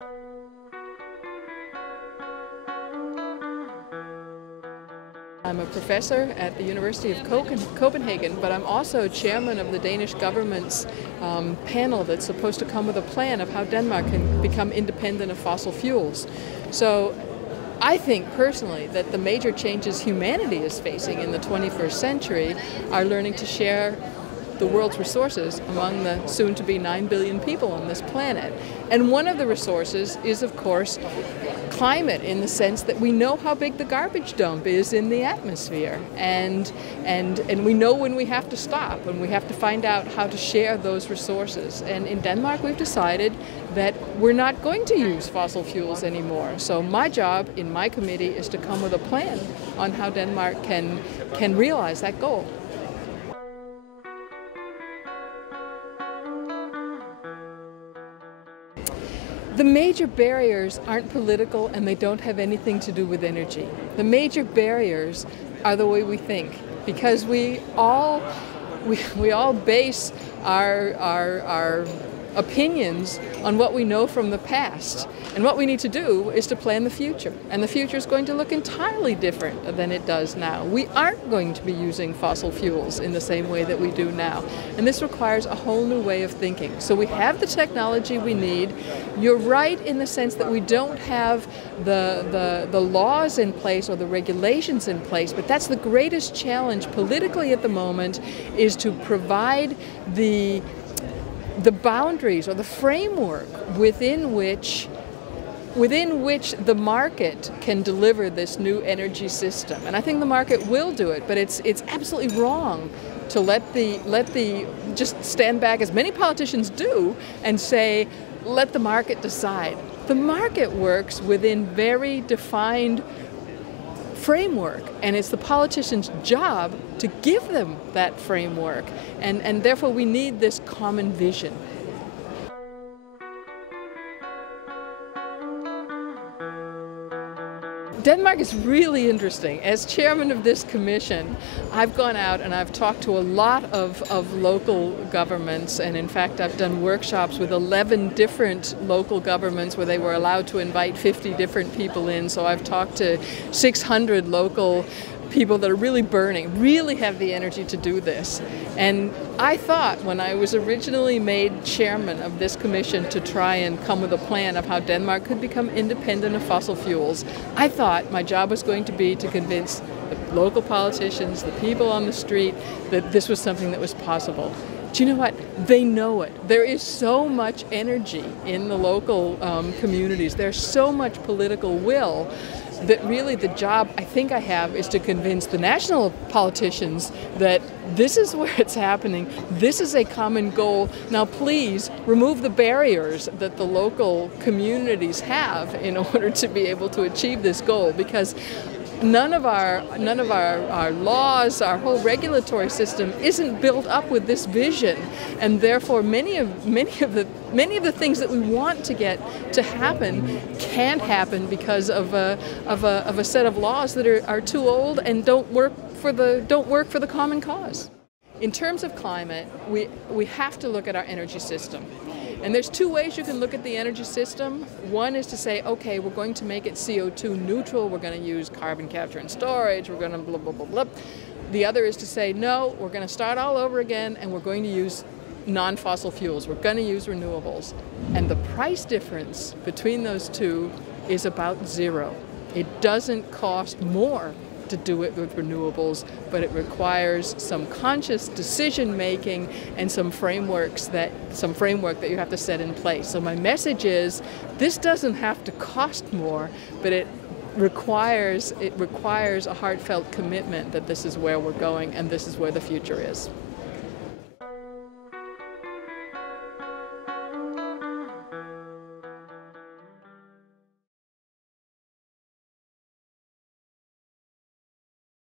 I'm a professor at the University of Copenhagen, but I'm also chairman of the Danish government's panel that's supposed to come with a plan of how Denmark can become independent of fossil fuels. So I think personally that the major changes humanity is facing in the 21st century are learning to share the world's resources among the soon-to-be 9 billion people on this planet. And one of the resources is, of course, climate, in the sense that we know how big the garbage dump is in the atmosphere. And we know when we have to stop, and we have to find out how to share those resources. And in Denmark, we've decided that we're not going to use fossil fuels anymore. So my job in my committee is to come with a plan on how Denmark can realize that goal. The major barriers aren't political, and they don't have anything to do with energy. The major barriers are the way we think, because we all base our opinions on what we know from the past. And what we need to do is to plan the future. And the future is going to look entirely different than it does now. We aren't going to be using fossil fuels in the same way that we do now. And this requires a whole new way of thinking. So we have the technology we need. You're right in the sense that we don't have the laws in place or the regulations in place, but that's the greatest challenge politically at the moment, is to provide the boundaries or the framework within which the market can deliver this new energy system. And I think the market will do it, but it's absolutely wrong to just stand back, as many politicians do, and say, let the market decide. The market works within very defined framework, and it's the politician's job to give them that framework, and therefore we need this common vision. Denmark is really interesting. As chairman of this commission, I've gone out and I've talked to a lot of local governments, and in fact I've done workshops with 11 different local governments where they were allowed to invite 50 different people in. So I've talked to 600 local people that are really burning, really have the energy to do this. And I thought, when I was originally made chairman of this commission to try and come with a plan of how Denmark could become independent of fossil fuels, I thought my job was going to be to convince the local politicians, the people on the street, that this was something that was possible. Do you know what? They know it. There is so much energy in the local communities. There's so much political will that really the job I think I have is to convince the national politicians that this is where it's happening. This is a common goal. Now please remove the barriers that the local communities have in order to be able to achieve this goal, because none of our laws, our whole regulatory system isn't built up with this vision, and therefore many of the things that we want to get to happen can't happen because of a set of laws that are too old and don't work for the common cause. In terms of climate, we have to look at our energy system. And there's two ways you can look at the energy system. One is to say, okay, we're going to make it CO2 neutral, we're going to use carbon capture and storage, we're going to blah, blah, blah, blah. The other is to say, no, we're going to start all over again, and we're going to use non-fossil fuels. We're going to use renewables. And the price difference between those two is about zero. It doesn't cost more to do it with renewables, but it requires some conscious decision making and some framework that you have to set in place. So my message is, this doesn't have to cost more, but it requires a heartfelt commitment that this is where we're going and this is where the future is.